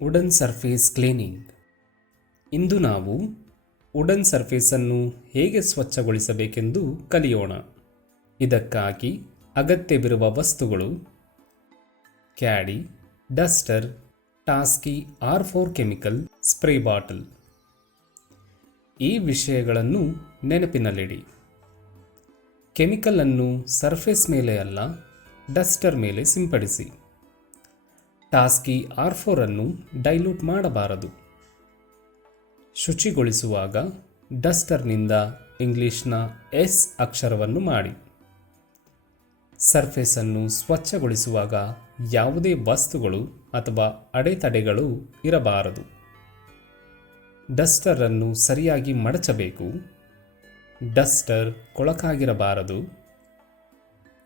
Wooden surface cleaning. ಇಂದು ನಾವು wooden ಸರ್ಫೇಸನ್ನು ಹೇಗೆ ಸ್ವಚ್ಛಗೊಳಿಸಬೇಕೆಂದು ಕಲಿಯೋಣ. ಇದಕ್ಕಾಗಿ ಅಗತ್ಯವಿರುವ ವಸ್ತುಗಳು: caddy, duster, Taski R4 chemical, spray bottle. ಈ ವಿಷಯಗಳನ್ನು ನೆನಪಿನಲ್ಲಿಡಿ. ಕೆಮಿಕಲನ್ನು ಸರ್ಫೇಸ್ ಮೇಲೆ ಅಲ್ಲ, ಡಸ್ಟರ್ ಮೇಲೆ ಸಿಂಪಡಿಸಿ. ಟಾಸ್ಕಿ R4 ಅನ್ನು ಡೈಲ್ಯೂಟ್ ಮಾಡಬಾರದು. ಶುಚಿಗೊಳಿಸುವಾಗ ಡಸ್ಟರ್ನಿಂದ ಇಂಗ್ಲಿಷ್ನ S ಅಕ್ಷರವನ್ನು ಮಾಡಿ. ಸರ್ಫೇಸನ್ನು ಸ್ವಚ್ಛಗೊಳಿಸುವಾಗ ಯಾವುದೇ ವಸ್ತುಗಳು ಅಥವಾ ಅಡೆತಡೆಗಳು ಇರಬಾರದು. ಡಸ್ಟರನ್ನು ಸರಿಯಾಗಿ ಮಡಚಬೇಕು. ಡಸ್ಟರ್ ಕೊಳಕಾಗಿರಬಾರದು.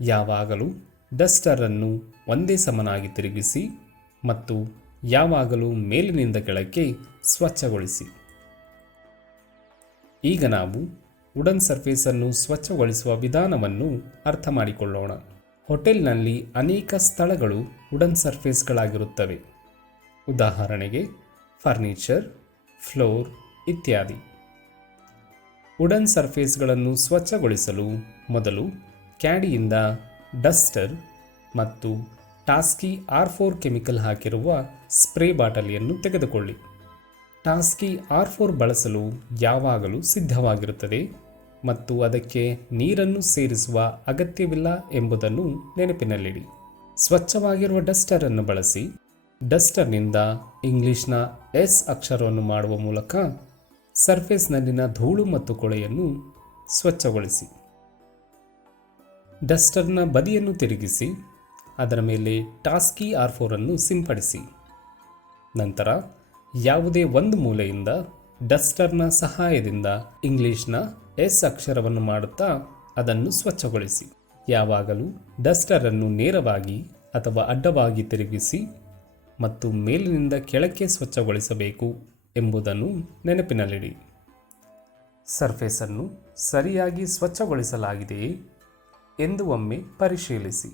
ಯಾವಾಗಲೂ ಡಸ್ಟರನ್ನು ಒಂದೇ ಸಮನಾಗಿ ತಿರುಗಿಸಿ ಮತ್ತು ಯಾವಾಗಲೂ ಮೇಲಿನಿಂದ ಕೆಳಕ್ಕೆ ಸ್ವಚ್ಛಗೊಳಿಸಿ. ಈಗ ನಾವು ವುಡನ್ ಸರ್ಫೇಸನ್ನು ಸ್ವಚ್ಛಗೊಳಿಸುವ ವಿಧಾನವನ್ನು ಅರ್ಥ ಮಾಡಿಕೊಳ್ಳೋಣ. ಹೋಟೆಲ್ನಲ್ಲಿ ಅನೇಕ ಸ್ಥಳಗಳು ವುಡನ್ ಸರ್ಫೇಸ್ಗಳಾಗಿರುತ್ತವೆ. ಉದಾಹರಣೆಗೆ ಫರ್ನಿಚರ್, ಫ್ಲೋರ್ ಇತ್ಯಾದಿ. ವುಡನ್ ಸರ್ಫೇಸ್ಗಳನ್ನು ಸ್ವಚ್ಛಗೊಳಿಸಲು ಮೊದಲು ಕ್ಯಾಡಿಯಿಂದ ಡಸ್ಟರ್ ಮತ್ತು ಟಾಸ್ಕಿ R4 ಕೆಮಿಕಲ್ ಹಾಕಿರುವ ಸ್ಪ್ರೇ ಬಾಟಲಿಯನ್ನು ತೆಗೆದುಕೊಳ್ಳಿ. ಟಾಸ್ಕಿ R4 ಬಳಸಲು ಯಾವಾಗಲೂ ಸಿದ್ಧವಾಗಿರುತ್ತದೆ ಮತ್ತು ಅದಕ್ಕೆ ನೀರನ್ನು ಸೇರಿಸುವ ಅಗತ್ಯವಿಲ್ಲ ಎಂಬುದನ್ನು ನೆನಪಿನಲ್ಲಿಡಿ. ಸ್ವಚ್ಛವಾಗಿರುವ ಡಸ್ಟರನ್ನು ಬಳಸಿ. ಡಸ್ಟರ್ನಿಂದ ಇಂಗ್ಲಿಷ್ನ S ಅಕ್ಷರವನ್ನು ಮಾಡುವ ಮೂಲಕ ಸರ್ಫೇಸ್ನಲ್ಲಿನ ಧೂಳು ಮತ್ತು ಕೊಳೆಯನ್ನು ಸ್ವಚ್ಛಗೊಳಿಸಿ. ಡಸ್ಟರ್ನ ಬದಿಯನ್ನು ತಿರುಗಿಸಿ ಅದರ ಮೇಲೆ ಟಾಸ್ಕಿ R4 ಅನ್ನು ಸಿಂಪಡಿಸಿ. ನಂತರ ಯಾವುದೇ ಒಂದು ಮೂಲೆಯಿಂದ ಡಸ್ಟರ್ನ ಸಹಾಯದಿಂದ ಇಂಗ್ಲಿಷ್ನ S ಅಕ್ಷರವನ್ನು ಮಾಡುತ್ತಾ ಅದನ್ನು ಸ್ವಚ್ಛಗೊಳಿಸಿ. ಯಾವಾಗಲೂ ಡಸ್ಟರನ್ನು ನೇರವಾಗಿ ಅಥವಾ ಅಡ್ಡವಾಗಿ ತಿರುಗಿಸಿ ಮತ್ತು ಮೇಲಿನಿಂದ ಕೆಳಕ್ಕೆ ಸ್ವಚ್ಛಗೊಳಿಸಬೇಕು ಎಂಬುದನ್ನು ನೆನಪಿನಲ್ಲಿಡಿ. ಸರ್ಫೇಸನ್ನು ಸರಿಯಾಗಿ ಸ್ವಚ್ಛಗೊಳಿಸಲಾಗಿದೆಯೇ ಎಂದು ಒಮ್ಮೆ ಪರಿಶೀಲಿಸಿ.